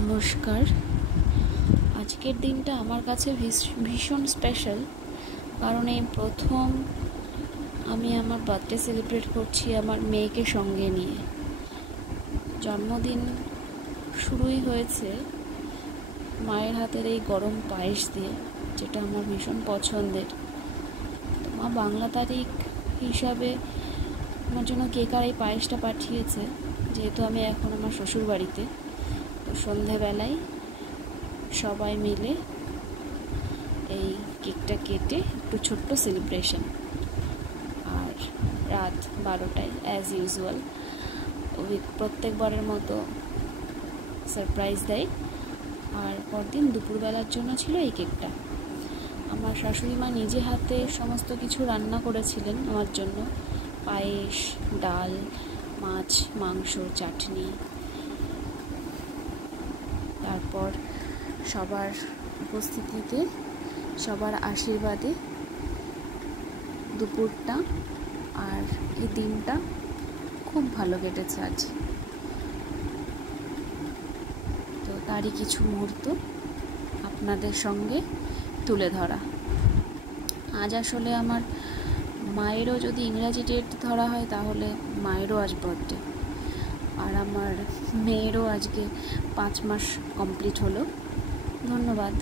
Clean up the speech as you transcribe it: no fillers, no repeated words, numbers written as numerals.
নমস্কার। আজকের দিনটা আমার কাছে ভীষণ স্পেশাল, কারণ এই প্রথম আমি আমার বার্থডে সেলিব্রেট করছি আমার মেয়েকে সঙ্গে নিয়ে। জন্মদিন শুরুই হয়েছে মায়ের হাতের এই গরম পায়েস দিয়ে, যেটা আমার ভীষণ পছন্দের। তো মা বাংলা তারিখ হিসাবে আমার জন্য কেক আর এই পায়েসটা পাঠিয়েছে, যেহেতু আমি এখন আমার শ্বশুর বাড়িতে। তো সন্ধেবেলায় সবাই মিলে এই কেকটা কেটে একটু ছোট্ট সেলিব্রেশন, আর রাত 12টায় অ্যাজ ইউজুয়াল প্রত্যেকবারের মতো সারপ্রাইজ দেয়। আর পরদিন দুপুরবেলার জন্য ছিল এই কেকটা। আমার শাশুড়ি মা নিজে হাতে সমস্ত কিছু রান্না করেছিলেন আমার জন্য, পায়েস, ডাল, মাছ, মাংস, চাটনি। তারপর সবার উপস্থিতিতে, সবার আশীর্বাদে দুপুরটা আর এই দিনটা খুব ভালো কেটেছে আজ। তো তারই কিছু মুহূর্ত আপনাদের সঙ্গে তুলে ধরা। আজ আসলে আমার মায়েরও যদি ইংরাজি ডেট ধরা হয় তাহলে মায়েরও আজ বার্থডে, আর আমার মেয়েরও আজকে 5 মাস কমপ্লিট হলো। ধন্যবাদ।